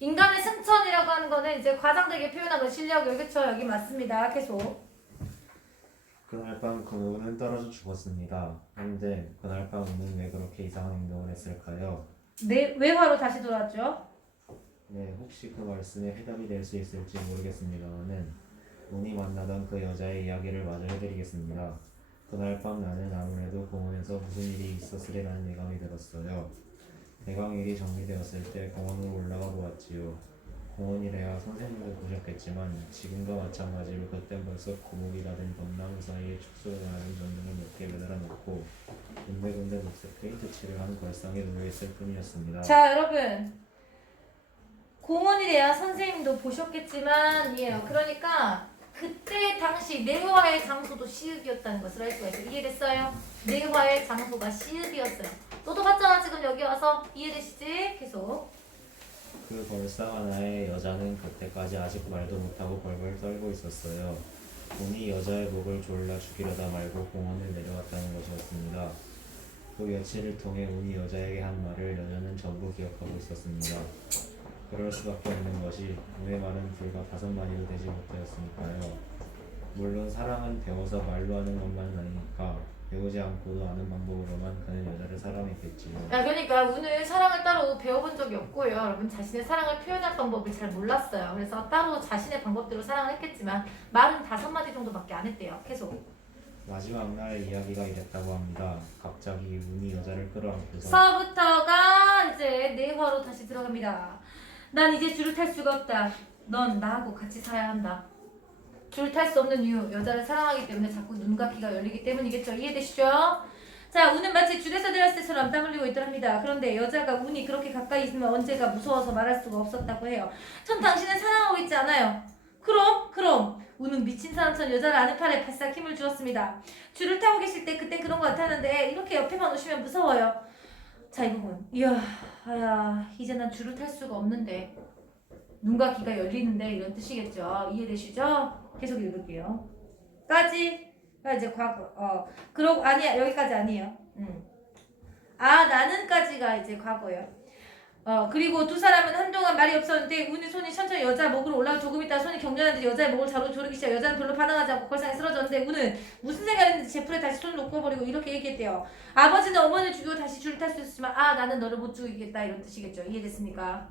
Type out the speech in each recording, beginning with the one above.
인간의 승천이라고 하는 거는 이제 과장되게 표현하는 실력을 그쵸? 여기 맞습니다. 계속. 그날 밤 그는 떨어져 죽었습니다. 그런데 그날 밤 운은 왜 그렇게 이상한 행동을 했을까요? 네, 외화로 다시 돌아왔죠. 네, 혹시 그 말씀에 해답이 될 수 있을지 모르겠습니다만은 운이 만나던 그 여자의 이야기를 마저 해드리겠습니다. 그날 밤 나는 아무래도 공원에서 무슨 일이 있었으리라는 예감이 들었어요. 대강일이 정리되었을 때 공원으로 올라가 보았지요. 공원이래야 선생님도 보셨겠지만 지금과 마찬가지로 그땐 벌써 고목이 다된 벚나무 사이에 축소가 나는 전등을 몇 개 매달아 놓고 군데군데 녹색 페인트 칠을 한 걸상에 놓여있을 뿐이었습니다. 자, 여러분. 공원이래야 선생님도 보셨겠지만, 이에요. 그러니까 그때 당시 내화의 장소도 시읍이었다는 것을 알 수가 있어요. 이해됐어요? 내화의 장소가 시읍이었어요. 너도 봤잖아 지금 여기 와서. 이해되시지? 계속. 그 걸상 하나에 여자는 그때까지 아직 말도 못하고 벌벌 떨고 있었어요. 운이 여자의 목을 졸라 죽이려다 말고 공원을 내려왔다는 것이었습니다. 그 며칠을 통해 운이 여자에게 한 말을 여자는 전부 기억하고 있었습니다. 그럴 수밖에 없는 것이 운의 말은 불과 5마디도 되지 못하였으니까요. 물론 사랑은 배워서 말로 하는 것만은 아니니까 배우지 않고도 아는 방법으로만 그는 여자를 사랑했겠지요. 야, 그러니까 운을 사랑을 따로 배워본 적이 없고요. 여러분 자신의 사랑을 표현할 방법을 잘 몰랐어요. 그래서 따로 자신의 방법대로 사랑을 했겠지만 말은 5마디 정도밖에 안 했대요. 계속. 마지막 날 이야기가 이랬다고 합니다. 갑자기 운이 여자를 끌어안고서 서부터가 이제 내화로 다시 들어갑니다. 난 이제 줄을 탈 수가 없다. 넌 나하고 같이 살아야 한다. 줄 탈 수 없는 이유, 여자를 사랑하기 때문에 자꾸 눈과 귀가 열리기 때문이겠죠. 이해되시죠? 자, 운은 마치 줄에서 들었을 때처럼 땀 흘리고 있더랍니다. 그런데 여자가 운이 그렇게 가까이 있으면 언제가 무서워서 말할 수가 없었다고 해요. 전 당신을 사랑하고 있지 않아요. 그럼 운은 미친 사람처럼 여자를 아는 팔에 바싹 힘을 주었습니다. 줄을 타고 계실 때 그땐 그런 것 같았는데 이렇게 옆에만 오시면 무서워요. 자, 이 부분. 이야, 이제 난 줄을 탈 수가 없는데 눈과 귀가 열리는데 이런 뜻이겠죠. 이해되시죠? 계속 읽을게요. 까지가 이제 과거. 그러고 아니야, 여기까지 아니에요. 나는까지가 이제 과거예요. 그리고 두 사람은 한동안 말이 없었는데 운이 손이 천천히 여자 목으로 올라가 조금 있다 손이 경련하듯이 여자의 목을 잡고 조르기 시작. 여자는 별로 반응하지 않고 걸상에 쓰러졌는데 운은 무슨 생각했는지 제풀에 다시 손을 놓고버리고 이렇게 얘기했대요. 아버지는 어머니를 죽이고 다시 줄을 탈 수 있었지만 나는 너를 못 죽이겠다 이런 뜻이겠죠. 이해됐습니까?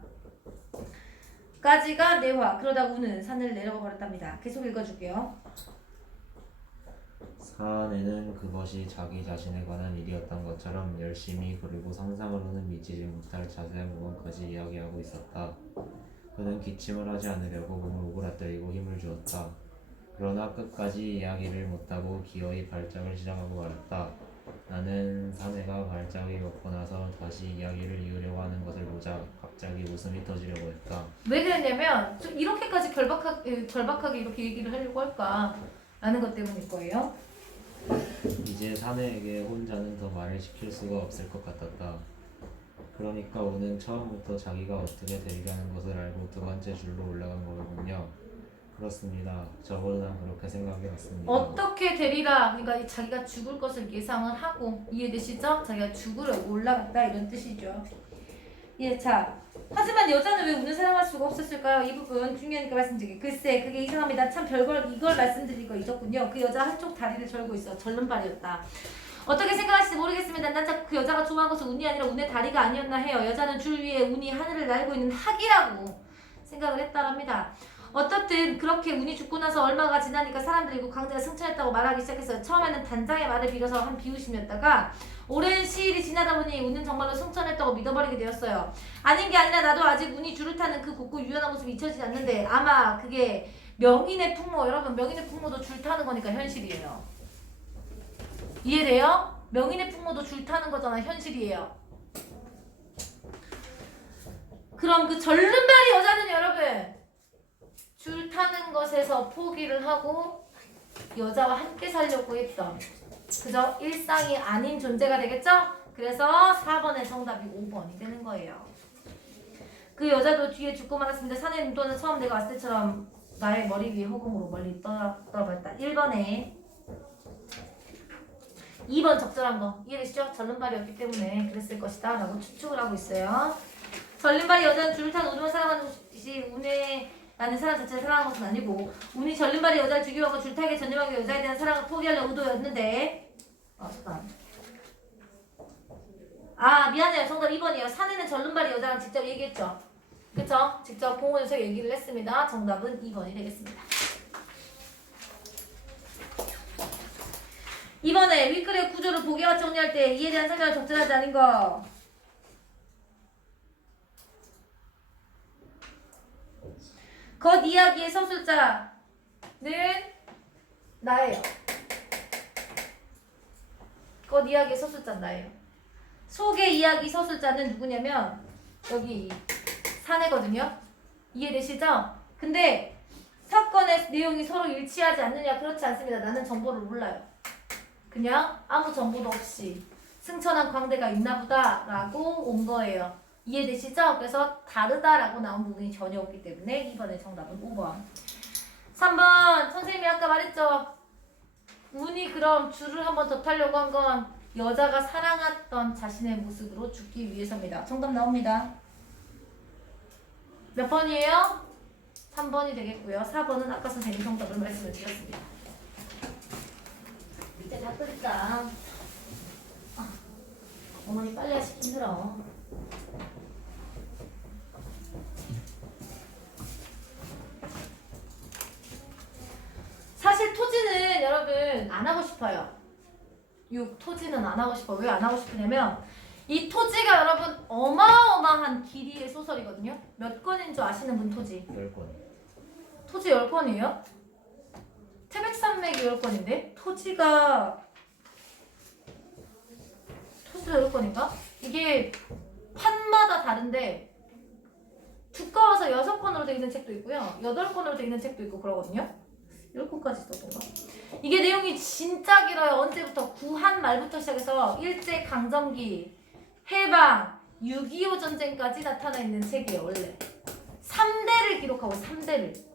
까지가 내화. 그러다 운은 산을 내려가 버렸답니다. 계속 읽어줄게요. 사안에는 그것이 자기 자신에 관한 일이었던 것처럼 열심히 그리고 상상으로는 미치지 못할 자세한 부분까지 이야기하고 있었다. 그는 기침을 하지 않으려고 몸을 오그라뜨리고 힘을 주었다. 그러나 끝까지 이야기를 못하고 기어이 발작을 시작하고 말았다. 나는 사내가 발작이 먹고 나서 다시 이야기를 이으려고 하는 것을 보자 갑자기 웃음이 터지려고 했다. 왜 그랬냐면 좀 이렇게까지 결박하게 이렇게 얘기를 하려고 할까 라는 것 때문일 거예요. 이제 사내에게 혼자는 더 말을 시킬 수가 없을 것 같았다. 그러니까 오는 처음부터 자기가 어떻게 대리하는 것을 알고 두 번째 줄로 올라간 거군요. 그렇습니다. 적어도 난 그렇게 생각해왔습니다. 어떻게 되리라. 그러니까 자기가 죽을 것을 예상을 하고 이해되시죠? 자기가 죽으려고 올라갔다 이런 뜻이죠. 예, 자. 하지만 여자는 왜 운을 사랑할 수가 없었을까요? 이 부분 중요하니까 말씀드릴게요. 글쎄 그게 이상합니다. 참 별걸 이걸 말씀드릴 거 잊었군요. 그 여자 한쪽 다리를 절고 있어. 절름발이었다. 어떻게 생각하실지 모르겠습니다. 난 그 여자가 좋아한 것은 운이 아니라 운의 다리가 아니었나 해요. 여자는 줄 위에 운이 하늘을 날고 있는 학이라고 생각을 했다랍니다. 어떻든 그렇게 운이 죽고 나서 얼마가 지나니까 사람들이 그 광자가 승천했다고 말하기 시작했어요. 처음에는 단장의 말을 빌어서 한 비웃음이었다가 오랜 시일이 지나다 보니 운은 정말로 승천했다고 믿어버리게 되었어요. 아닌 게 아니라 나도 아직 운이 줄을 타는 그 곱고 유연한 모습이 잊혀지지 않는데 아마 그게 명인의 풍모. 여러분 명인의 풍모도 줄 타는 거니까 현실이에요. 이해돼요? 명인의 풍모도 줄 타는 거잖아. 현실이에요. 그럼 그 절름발이 여자는 여러분 줄 타는 것에서 포기를 하고 여자와 함께 살려고 했던 그저 일상이 아닌 존재가 되겠죠? 그래서 4번의 정답이 5번이 되는 거예요. 그 여자도 뒤에 죽고 말았습니다. 산의 눈도는 처음 내가 왔을 때처럼 나의 머리 위에 허공으로 멀리 떠버렸다. 1번에 2번 적절한 거 이해되시죠? 절름발이었기 때문에 그랬을 것이다 라고 추측을 하고 있어요. 전림발이 여자는 줄을 타는 우리만 사랑하는 것이 운해라는 사람 자체를 사랑하는 것은 아니고 운이 전림발이 여자를 죽이려고 줄타기에 전념하기 위해 여자에 대한 사랑을 포기하려는 의도였는데 잠깐 미안해요. 정답 2번이에요. 사내는 전림발이 여자랑 직접 얘기했죠. 그쵸? 직접 공원에서 얘기를 했습니다. 정답은 2번이 되겠습니다. 2번에 윗글의 구조를 보기와 정리할 때 이에 대한 설명을 적절하지 않은 거. 겉 이야기의 서술자는 나예요. 겉 이야기의 서술자는 나예요. 속의 이야기 서술자는 누구냐면 여기 사내거든요. 이해되시죠? 근데 사건의 내용이 서로 일치하지 않느냐? 그렇지 않습니다. 나는 정보를 몰라요. 그냥 아무 정보도 없이 승천한 광대가 있나보다 라고 온 거예요. 이해되시죠? 그래서 다르다라고 나온 부분이 전혀 없기 때문에 2번의 정답은 5번. 3번 선생님이 아까 말했죠. 운이 그럼 줄을 한 번 더 타려고 한 건 여자가 사랑했던 자신의 모습으로 죽기 위해서입니다. 정답 나옵니다. 몇 번이에요? 3번이 되겠고요. 4번은 아까 선생님 정답을 말씀을 드렸습니다. 밑에 다 끓였다. 어머니 빨리 하시기 힘들어. 사실 토지는 여러분 안 하고 싶어요. 토지는 안 하고 싶어. 왜 안 하고 싶으냐면 이 토지가 여러분 어마어마한 길이의 소설이거든요. 몇 권인 줄 아시는 분 토지? 10권. 토지 10권이에요? 태백산맥이 10권인데 토지가 10권인가? 이게 판마다 다른데 두꺼워서 6권으로 되어 있는 책도 있고요. 8권으로 되어 있는 책도 있고 그러거든요. 10권까지 있었던가? 이게 내용이 진짜 길어요. 언제부터? 구한 말부터 시작해서 일제강점기, 해방, 6.25 전쟁까지 나타나 있는 책이에요. 원래 3대를 기록하고 3대를.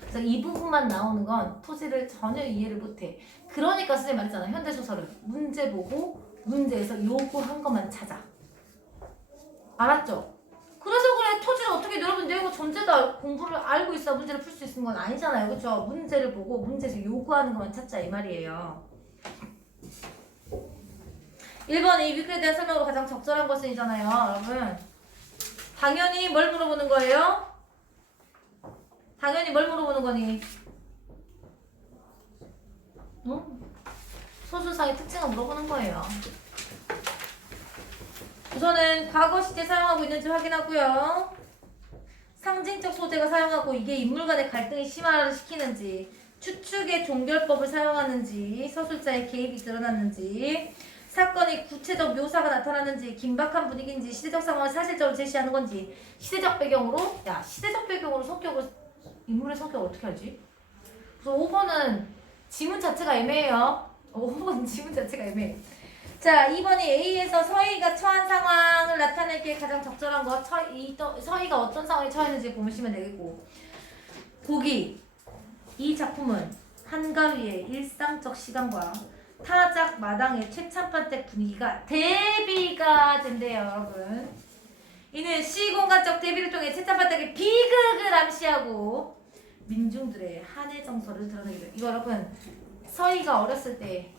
그래서 이 부분만 나오는 건 토지를 전혀 이해를 못해. 그러니까 선생님 말했잖아. 현대소설은 문제 보고 문제에서 요구한 것만 찾아. 알았죠? 그래서 그래. 토지를 어떻게 여러분 내고 전제다 공부를 알고 있어 문제를 풀 수 있는 건 아니잖아요. 그렇죠? 문제를 보고 문제에서 요구하는 것만 찾자 이 말이에요. 1번 이 위크에 대한 설명으로 가장 적절한 것은 이잖아요. 여러분 당연히 뭘 물어보는 거예요? 당연히 뭘 물어보는 거니? 소수상의 특징을 물어보는 거예요. 우선은 과거 시제 사용하고 있는지 확인하고요. 상징적 소재가 사용하고 이게 인물 간의 갈등이 심화를 시키는지, 추측의 종결법을 사용하는지, 서술자의 개입이 드러났는지, 사건의 구체적 묘사가 나타나는지, 긴박한 분위기인지, 시대적 상황을 사실적으로 제시하는 건지, 시대적 배경으로 성격을 인물의 성격을 어떻게 알지? 그래서 5번은 지문 자체가 애매해요. 5번은 지문 자체가 애매해. 자, 2번이 A에서 서희가 처한 상황을 나타내기에 가장 적절한 것. 서희가 어떤 상황에 처했는지 보시면 되겠고. 보기. 이 작품은 한가위의 일상적 시간과 타작 마당의 최찬반댁 분위기가 대비가 된대요, 여러분. 이는 시공간적 대비를 통해 최찬반댁의 비극을 암시하고 민중들의 한해 정서를 드러내기도 해요. 이거 여러분, 서희가 어렸을 때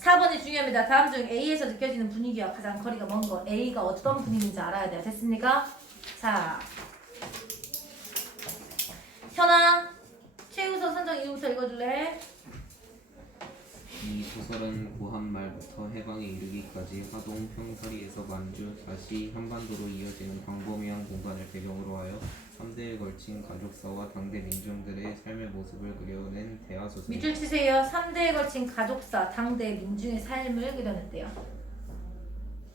4번이 중요합니다. 다음 중 A에서 느껴지는 분위기와 가장 거리가 먼 거. A가 어떤 분위기인지 알아야 돼요. 됐습니까? 자, 현아, 최우선 선정 이름부터 읽어줄래? 이 소설은 구한 말부터 해방에 이르기까지 하동, 평서리에서 만주, 다시 한반도로 이어지는 광범위한 공간을 배경으로 하여 3대에 걸친 가족사와 당대 민중들의 삶의 모습을 그려낸 대하소설입니다. 밑줄 치세요. 3대에 걸친 가족사, 당대 민중의 삶을 그려냈대요.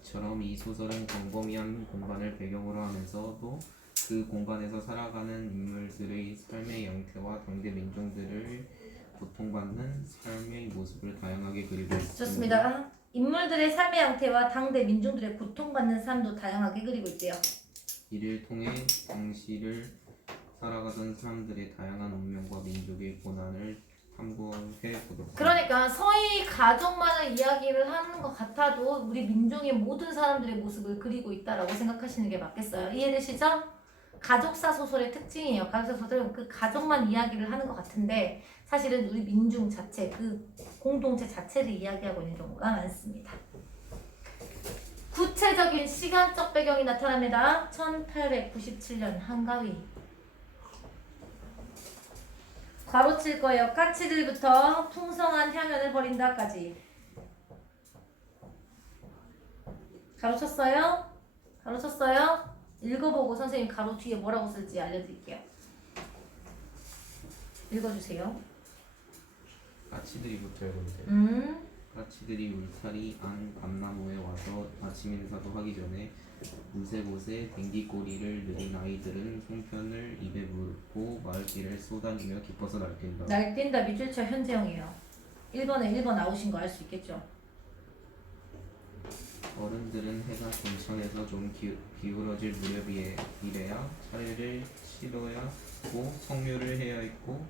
처럼 이 소설은 광범위한 공간을 배경으로 하면서도 그 공간에서 살아가는 인물들의 삶의 양태와 당대 민중들을 고통받는 삶의 모습을 다양하게 그리고 있습니다. 좋습니다. 인물들의 삶의 양태와 당대 민중들의 고통받는 삶도 다양하게 그리고 있대요. 이를 통해 당시를 살아가던 사람들의 다양한 운명과 민족의 고난을 탐구해 보도록 그러니까 서희 가족만의 이야기를 하는 것 같아도 우리 민중의 모든 사람들의 모습을 그리고 있다라고 생각하시는 게 맞겠어요. 이해되시죠? 가족사 소설의 특징이에요. 가족사 소설은 그 가족만 이야기를 하는 것 같은데 사실은 우리 민중 자체, 그 공동체 자체를 이야기하고 있는 경우가 많습니다. 구체적인 시간적 배경이 나타납니다. 1897년 한가위. 가로칠 거예요. 까치들부터 풍성한 향연을 벌인다까지. 가로쳤어요? 가로쳤어요? 읽어보고 선생님 가로 뒤에 뭐라고 쓸지 알려드릴게요. 읽어주세요. 까치들이 붙어있는데 까치들이 울타리 안 감나무에 와서 아침 인사도 하기 전에 무쇠곳에 댕기꼬리를 느린 아이들은 송편을 입에 물고 마을길을 쏘다니며 기뻐서 날뛴다. 날뛴다 밑줄쳐 현재형이에요. 1번에 1번 나오신 거 알 수 있겠죠? 어른들은 해가 동천에서 좀 기울어질 무렵이래야 차례를 치러야 하고 성묘를 해야 했고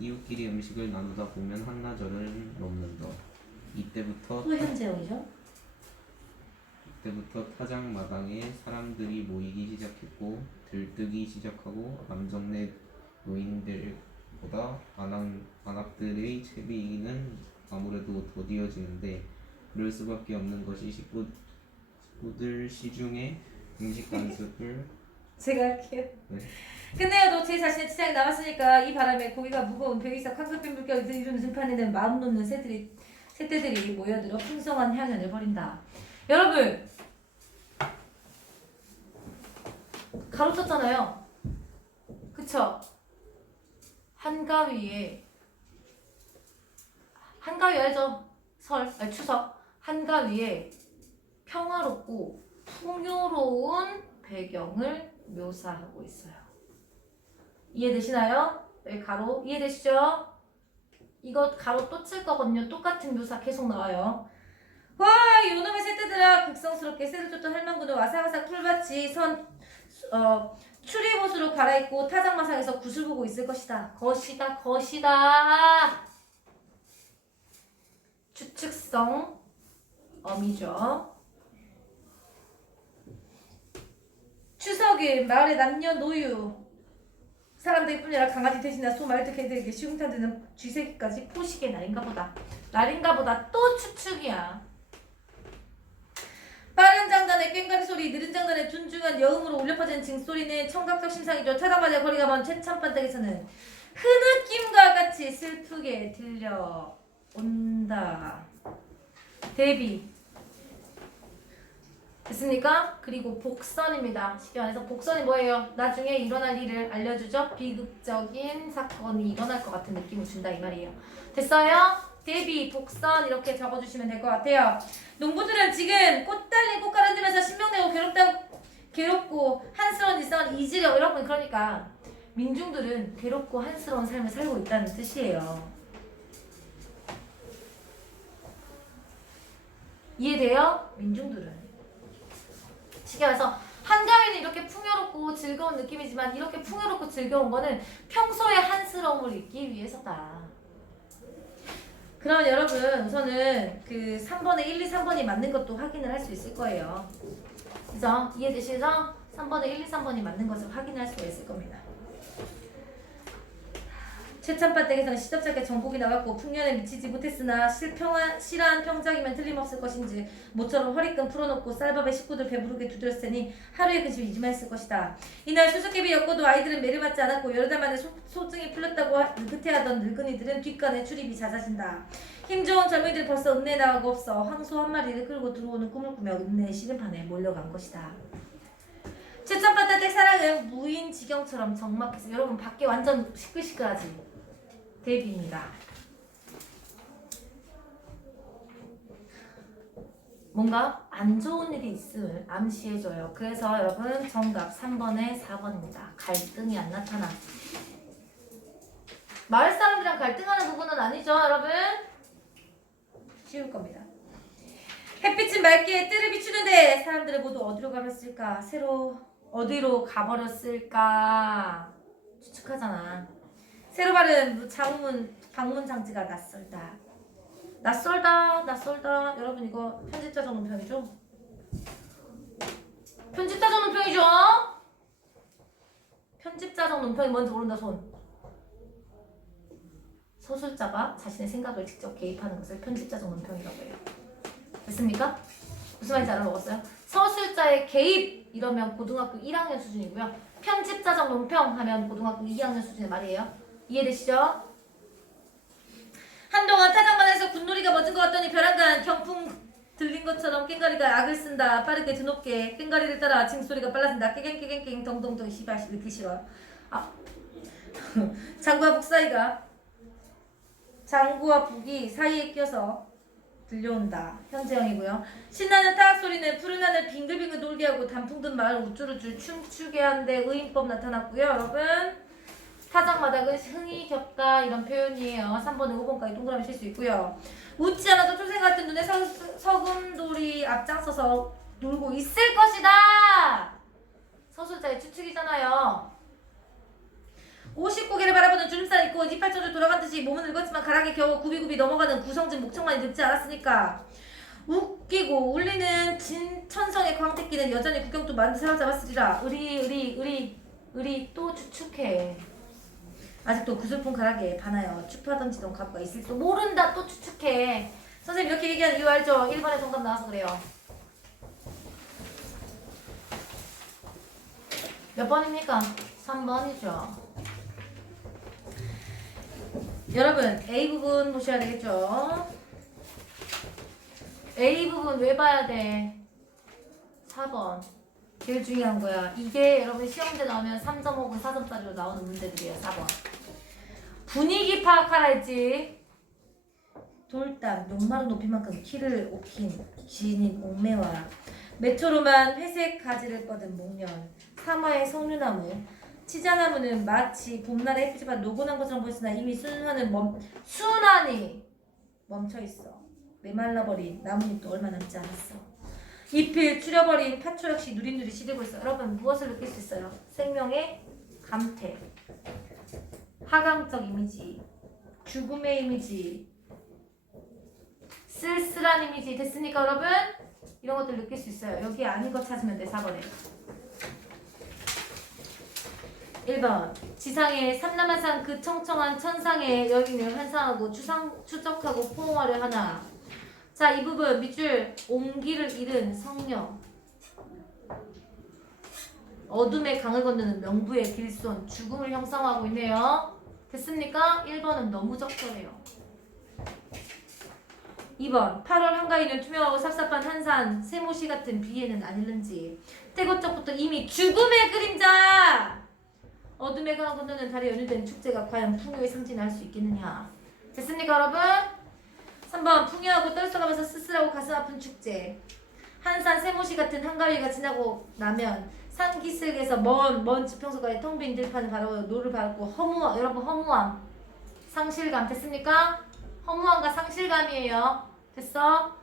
이웃끼리 음식을 나누다 보면 한나절은 넘는다. 이때부터 또 현재형이죠? 타작마당에 사람들이 모이기 시작했고 들뜨기 시작하고 남정네 노인들보다 안악들의 채비는 아무래도 더디어지는데 그럴 수밖에 없는 것이 식구들 시중에 음식 간섭을 제가 할게요. 네. 끝내어도 제 자신의 치장이 남았으니까 이 바람에 고기가 무거운 벽이사 황급빈 물결을 이루는 등판에는 마음 놓는 새떼들이 모여들어 풍성한 향연을 벌인다. 여러분 가로쳤잖아요. 그쵸? 한가위 알죠? 추석 한가위에 평화롭고 풍요로운 배경을 묘사하고 있어요. 이해되시나요? 여기 가로 이해되시죠? 이거 가로 또 칠 거거든요. 똑같은 묘사 계속 나와요. 와, 요놈의 새떼들아 극성스럽게 새를 쫓던 할망구는 와사와사 풀밭이 추리봇으로 갈아입고 타작마상에서 굿을 보고 있을 것이다. 것이다. 추측성 어미죠. 추석일 마을의 남녀노유 사람들이 뿐 아니라 강아지 돼지나 소 말들 개들에게 시궁탄 드는 쥐새끼까지 포식의 날인가 보다 또 추측이야. 빠른 장단의 꽹과리 소리, 느린 장단의 둔중한 여음으로 울려 퍼지는 징소리는 청각적 심상이죠. 타다마자 거리가 먼 채창반짝에서는 흐느낌과 같이 슬프게 들려온다. 대비 됐습니까? 그리고 복선입니다. 쉽게 말해서 복선이 뭐예요? 나중에 일어날 일을 알려주죠. 비극적인 사건이 일어날 것 같은 느낌을 준다 이 말이에요. 됐어요? 대비, 복선 이렇게 적어주시면 될 것 같아요. 농부들은 지금 꽃 달린 꽃가루 흔들면서 신명내고 괴롭고 한스러운 일상을 잊으려 이러고 그러니까 민중들은 괴롭고 한스러운 삶을 살고 있다는 뜻이에요. 이해돼요? 민중들은 쉽게 말해서 한가위는 이렇게 풍요롭고 즐거운 느낌이지만 이렇게 풍요롭고 즐거운 거는 평소의 한스러움을 잊기 위해서다. 그럼 여러분 우선은 그 3번에 1, 2, 3번이 맞는 것도 확인을 할 수 있을 거예요. 그죠? 이해되시죠? 3번에 1, 2, 3번이 맞는 것을 확인할 수가 있을 겁니다. 최참바댁에서는 시덥잖게 정복이 나왔고 풍년에 미치지 못했으나 실한 평작이면 틀림없을 것인지 모처럼 허리끈 풀어놓고 쌀밥에 식구들 배부르게 두드렸으니 하루의 근심이 잊으만 했을 것이다. 이날 수수께비였고도 아이들은 매를 맞지 않았고 여러 달 만에 소증이 풀렸다고 느긋해하던 늙은이들은 뒷간에 출입이 잦아진다. 힘 좋은 젊은이들은 벌써 읍내에 나가고 없어 황소 한 마리를 끌고 들어오는 꿈을 꾸며 읍내의 씨름판에 몰려간 것이다. 최참바댁 사랑은 무인지경처럼 적막해서 여러분 밖에 완전 시끌시끌하지? 대비입니다. 뭔가 안 좋은 일이 있음을 암시해줘요. 그래서 여러분 정답 3번에 4번입니다. 갈등이 안 나타나. 마을 사람들이랑 갈등하는 부분은 아니죠, 여러분? 쉬울 겁니다. 햇빛은 맑게 뜰을 비추는데 사람들은 모두 어디로 가버렸을까? 어디로 가버렸을까? 추측하잖아. 새로 바른 장문 방문 장치가 낯설다. 낯설다. 여러분 이거 편집자 정문평이죠? 편집자 정문평이죠? 편집자 정문평이 뭔지 모른다 손. 서술자가 자신의 생각을 직접 개입하는 것을 편집자적 논평이라고 해요. 됐습니까? 무슨 말인지 알아먹었어요? 서술자의 개입 이러면 고등학교 1학년 수준이고요. 편집자적 논평 하면 고등학교 2학년 수준의 말이에요. 이해되시죠? 한동안 타작만해서 군놀이가 멎은 것 같더니 벼랑간 경풍 들린 것처럼 깽가리가 악을 쓴다. 빠르게 드높게 깽가리를 따라 징소리가 빨라진다. 깨갱깨갱깨갱 덩덩덩 시발 듣기 싫어. 장구와 북 사이가 장구와 북이 사이에 껴서 들려온다. 현재형이고요. 신나는 타악 소리는 푸른 하늘 빙글빙글 돌게 하고 단풍 든 마을 우쭐우쭐 춤추게 하는데 의인법 나타났고요. 여러분 타작마닥은 흥이 겹다 이런 표현이에요. 3번에 5번까지 동그라미 칠 수 있고요. 웃지 않아도 초생 같은 눈에 서금돌이 앞장서서 놀고 있을 것이다. 서술자의 추측이잖아요. 50고개를 바라보는 주름살 있고 이빨쳐져 돌아간 듯이 몸은 늙었지만 가락이 겨워 굽이굽이 넘어가는 구성진 목청만이 늙지 않았으니까 웃기고 울리는 진천성의 광택기는 여전히 구경도 많은 사람 잡았으리라. 의리 또 추측해. 아직도 구슬픈 가락에 반하여 추파던지던 가부가 있을지도 모른다. 또 추측해. 선생님 이렇게 얘기하는 이유 알죠? 1번에 정답 나와서 그래요. 몇 번입니까? 3번이죠. 여러분 A 부분 보셔야 되겠죠? A 부분 왜 봐야 돼? 4번 제일 중요한 거야. 이게 여러분 시험 문제 나오면 3점 혹은 4점짜리로 나오는 문제들이에요. 4번 분위기 파악하라 했지. 돌담 녹마루 높이만큼 키를 오킨 지인인 옥매와 메토로만 회색 가지를 뻗은 목련 사마의 석류나무 치자나무는 마치 봄날의 햇빛이 받아 노곤한 것처럼 보였으나 이미 순환이 멈춰있어. 메말라버린 나뭇잎도 얼마 남지 않았어. 잎을 추려버린 파초 역시 누릿누릿 시들고 있어. 여러분 무엇을 느낄 수 있어요? 생명의 감퇴, 하강적 이미지, 죽음의 이미지, 쓸쓸한 이미지. 됐습니까 여러분? 이런 것들 느낄 수 있어요. 여기 아닌 거 찾으면 돼. 4번에 1번 지상의 삼남한산 그 청청한 천상의 여인을 환상하고 추적하고 포옹하려 하나. 자, 이 부분 밑줄 옹기를 잃은 성녀, 어둠의 강을 건너는 명부의 길손, 죽음을 형상화하고 있네요. 됐습니까? 1번은 너무 적절해요. 2번 8월 한가위는 투명하고 삽삽한 한산 세모시 같은 비에는 아닐는지. 태고 쪽부터 이미 죽음의 그림자. 어둠의 강을 건너는 달에 연유된 축제가 과연 풍요의 상징을 할 수 있겠느냐. 됐습니까 여러분? 3번 풍요하고 떨쳐가면서 쓸쓸하고 가슴 아픈 축제. 한산 세모시 같은 한가위가 지나고 나면 산기슭에서 먼 지평소가에 텅 빈 들판을 바라보며 노를 바라고 허무함. 여러분 허무함 상실감. 됐습니까? 허무함과 상실감이에요. 됐어?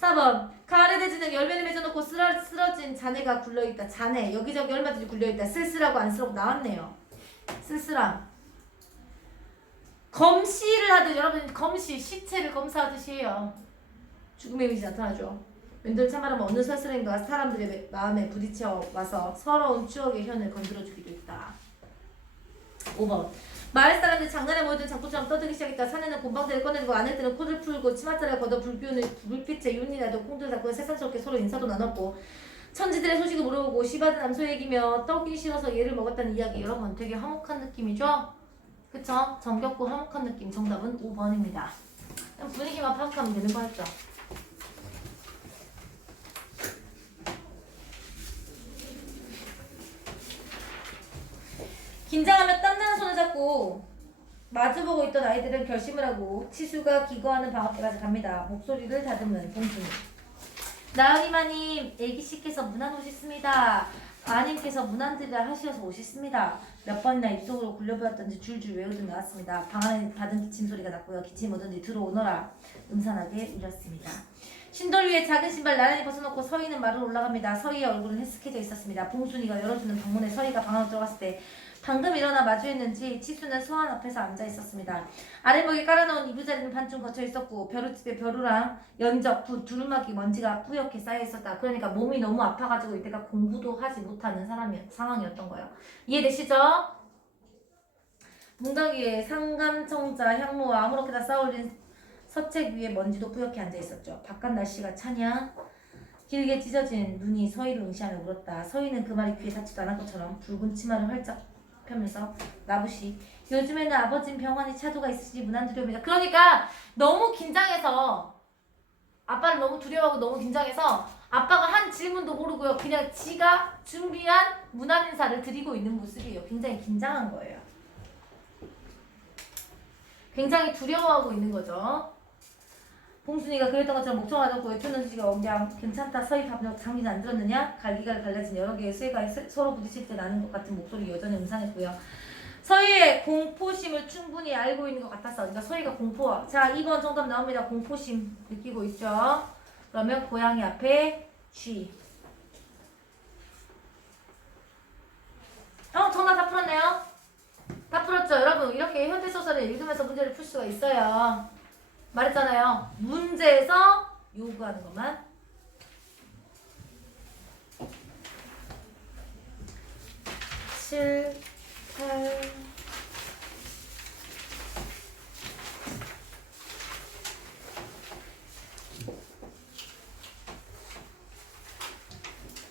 4번 가을의 대지는 열매를 맺어놓고 쓰러진 잔해가 굴러있다. 잔해 여기저기 얼마든지 굴려있다. 쓸쓸하고 안쓰럽고 나왔네요. 쓸쓸함. 검시를 하듯 여러분 검시 시체를 검사하듯이 해요. 죽음의 이미지 나타나죠. 왼들 참말하면 어느 사슬인가 사람들의 마음에 부딪혀 와서 서러운 추억의 현을 건드려주기도 했다. 5번 마을 사람들 장난에 모이던 장구처럼 떠들기 시작했다. 사내는 곰방대를 꺼내고 아내들은 코를 풀고 치맛자를 걷어 불빛에 윤이라도 콩들 닦고 세상스럽게 서로 인사도 나눴고 천지들의 소식을 물어보고 시바든 남소 얘기며 떡이 싫어서 얘를 먹었다는 이야기. 여러분 되게 화목한 느낌이죠? 그쵸? 정겹고 화목한 느낌. 정답은 5번입니다. 그냥 분위기만 파악하면 되는 거였죠. 긴장하며 땀나는 손을 잡고 마주보고 있던 아이들은 결심을 하고 치수가 기거하는 방학때까지 갑니다. 목소리를 다듬은 봉순이. 나은이마님 애기씨께서 문안 오셨습니다. 아님께서 문안들이라 하셔서 오셨습니다. 몇 번이나 입속으로 굴려보았던지 줄줄 외우듯 나왔습니다. 방 안에 받은 기침 소리가 났고요. 기침이 오던지 들어오너라 음산하게 울렸습니다. 신돌 위에 작은 신발 나란히 벗어놓고 서희는 말을 올라갑니다. 서희의 얼굴은 헬쓱해져 있었습니다. 봉순이가 열어주는 방문에 서희가 방 안으로 들어갔을 때 방금 일어나 마주했는지 치수는 소환 앞에서 앉아 있었습니다. 아랫목에 깔아놓은 이부자리는 반쯤 거쳐 있었고 벼루집에 벼루랑 연적, 붓, 두루마기, 먼지가 뿌옇게 쌓여 있었다. 그러니까 몸이 너무 아파가지고 이때가 공부도 하지 못하는 상황이었던 거예요. 이해되시죠? 문각 위에 상감청자, 향로와 아무렇게나 쌓아올린 서책 위에 먼지도 뿌옇게 앉아 있었죠. 바깥 날씨가 차냐? 길게 찢어진 눈이 서희를 응시하며 울었다. 서희는 그 말이 귀에 닿지도 않은 것처럼 붉은 치마를 활짝 펴면서 나부시 요즘에는 아버진 병원에 차도가 있으시니 무난두려움이다. 그러니까 너무 긴장해서 아빠를 너무 두려워하고 너무 긴장해서 아빠가 한 질문도 모르고요. 그냥 지가 준비한 무난 인사를 드리고 있는 모습이에요. 굉장히 긴장한 거예요. 굉장히 두려워하고 있는 거죠. 봉순이가 그랬던 것처럼 목청하던 외투는 씨가 엄경 괜찮다. 서희 밥력 장기는 안 들었느냐? 갈기가 갈라진 여러 개의 쇠가 서로 부딪힐 때 나는 것 같은 목소리 여전히 음산했고요. 서희의 공포심을 충분히 알고 있는 것 같았어. 그러니까 서희가 공포. 자, 2번 정답 나옵니다. 공포심 느끼고 있죠. 그러면 고양이 앞에 쥐. 정답 다 풀었네요. 다 풀었죠. 여러분 이렇게 현대소설을 읽으면서 문제를 풀 수가 있어요. 말했잖아요. 문제에서 요구하는 것만. 칠, 8.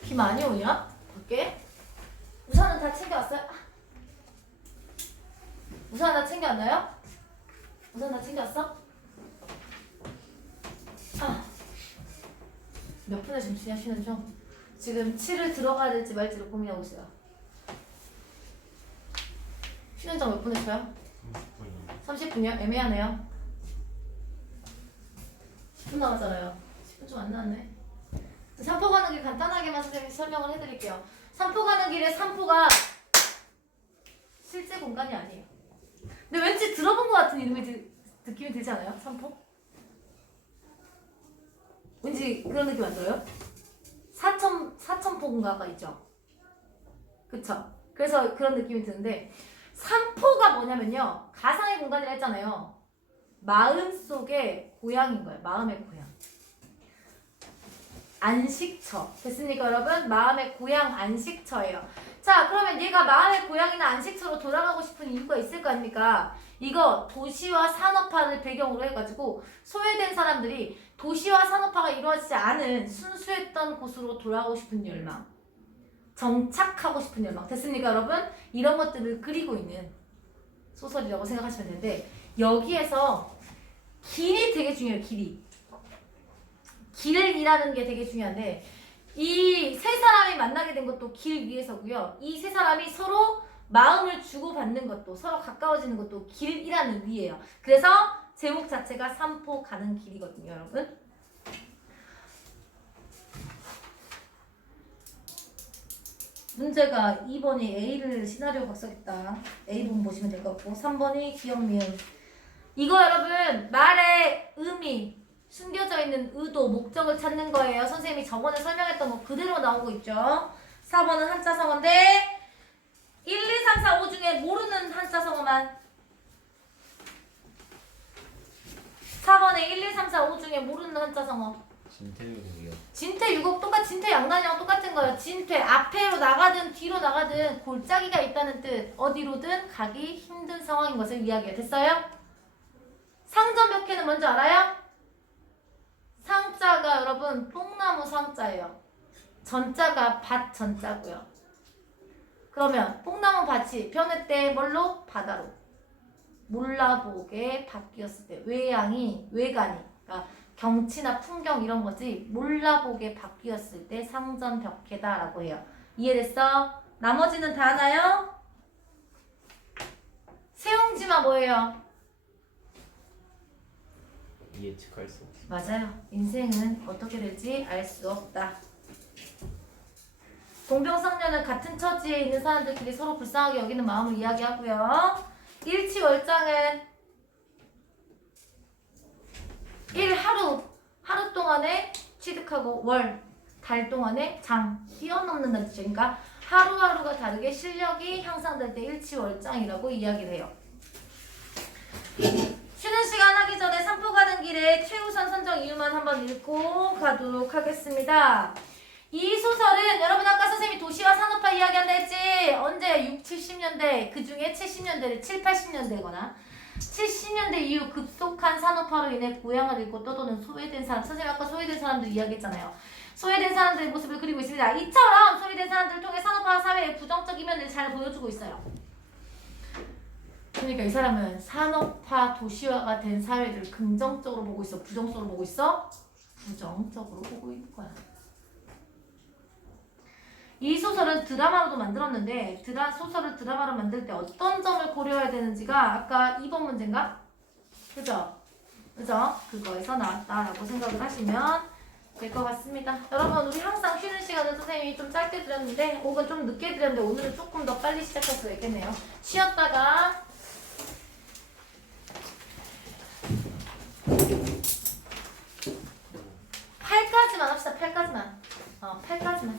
비 많이 오냐? 밖에? 우산은 다 챙겨왔어요? 우산 다 챙겨왔나요? 우산 다 챙겨왔어? 몇 분에 지금 지나시는 중? 지금 7을 들어가야 될지 말지를 고민하고 있어요. 쉬는 장 몇 분 했어요? 30분이요? 애매하네요. 10분 남았잖아요. 10분 좀 안 남았네. 산포 가는 길 간단하게만 선생님이 설명을 해드릴게요. 산포 가는 길에 산포가 실제 공간이 아니에요. 근데 왠지 들어본 것 같은 느낌이 들지 않아요? 산포? 왠지 그런 느낌 안 들어요? 사천포인가가 있죠? 그쵸? 그래서 그런 느낌이 드는데 산포가 뭐냐면요. 가상의 공간이라 했잖아요. 마음속의 고향인 거예요. 마음의 고향. 안식처. 됐습니까 여러분? 마음의 고향 안식처예요. 자 그러면 얘가 마음의 고향이나 안식처로 돌아가고 싶은 이유가 있을 거 아닙니까? 이거 도시와 산업화를 배경으로 해가지고 소외된 사람들이 도시와 산업화가 이루어지지 않은 순수했던 곳으로 돌아가고 싶은 열망, 정착하고 싶은 열망. 됐습니까 여러분? 이런 것들을 그리고 있는 소설이라고 생각하시면 되는데 여기에서 길이 되게 중요해요. 길이라는 게 되게 중요한데 이 세 사람이 만나게 된 것도 길 위에서고요. 이 세 사람이 서로 마음을 주고받는 것도 서로 가까워지는 것도 길이라는 의미예요. 그래서 제목 자체가 산포 가는 길이거든요, 여러분. 문제가 2번이 A를 시나리오 각색했다. A본 보시면 될 것 같고 3번이 기억 미음. 이거 여러분 말의 의미, 숨겨져 있는 의도, 목적을 찾는 거예요. 선생님이 저번에 설명했던 거 그대로 나오고 있죠. 4번은 한자성어인데 1, 2, 3, 4, 5 중에 모르는 한자성어만. 4번에 1, 2, 3, 4, 5 중에 모르는 한자성어. 진태유국이요. 진퇴유곡 진퇴 양단이랑 똑같은 거예요. 진퇴 앞에로 나가든 뒤로 나가든 골짜기가 있다는 뜻. 어디로든 가기 힘든 상황인 것을 이야기해요. 됐어요? 상전벽해는 뭔지 알아요? 상자가 여러분 뽕나무 상자예요. 전자가 밭 전자고요. 그러면 뽕나무 밭이 변했대 뭘로? 바다로. 몰라보게 바뀌었을 때 외간이 그러니까 경치나 풍경 이런 거지 몰라보게 바뀌었을 때 상전벽해다라고 해요. 이해됐어? 나머지는 다 아나요? 세용지마 뭐예요? 예측할 수 없어. 맞아요. 인생은 어떻게 될지 알 수 없다. 동병상련은 같은 처지에 있는 사람들끼리 서로 불쌍하게 여기는 마음을 이야기하고요. 일치월장은 1 하루 동안에 취득하고 월 달 동안에 장 뛰어넘는다는 뜻이죠. 그러니까 하루하루가 다르게 실력이 향상될 때 일치월장이라고 이야기를 해요. 쉬는 시간 하기 전에 산보 가는 길에 최우선 선정 이유만 한번 읽고 가도록 하겠습니다. 이 소설은 여러분 아까 선생님이 도시화 산업화 이야기한다 했지? 언제? 6, 70년대 그 중에 70년대, 7, 80년대거나 70년대 이후 급속한 산업화로 인해 고향을 잃고 떠도는 소외된 사람, 선생님 아까 소외된 사람들 이야기했잖아요. 소외된 사람들의 모습을 그리고 있습니다. 이처럼 소외된 사람들을 통해 산업화 사회의 부정적 이면을 잘 보여주고 있어요. 그러니까 이 사람은 산업화 도시화가 된 사회를 긍정적으로 보고 있어? 부정적으로 보고 있어? 부정적으로 보고 있는 거야. 이 소설은 드라마로도 만들었는데 소설을 드라마로 만들 때 어떤 점을 고려해야 되는지가 아까 2번 문제인가? 그죠? 그거에서 나왔다라고 생각을 하시면 될 것 같습니다. 여러분 우리 항상 쉬는 시간을 선생님이 좀 짧게 드렸는데 혹은 좀 늦게 드렸는데 오늘은 조금 더 빨리 시작할 수가 있겠네요. 쉬었다가 8까지만 합시다. 8까지만. 8까지만.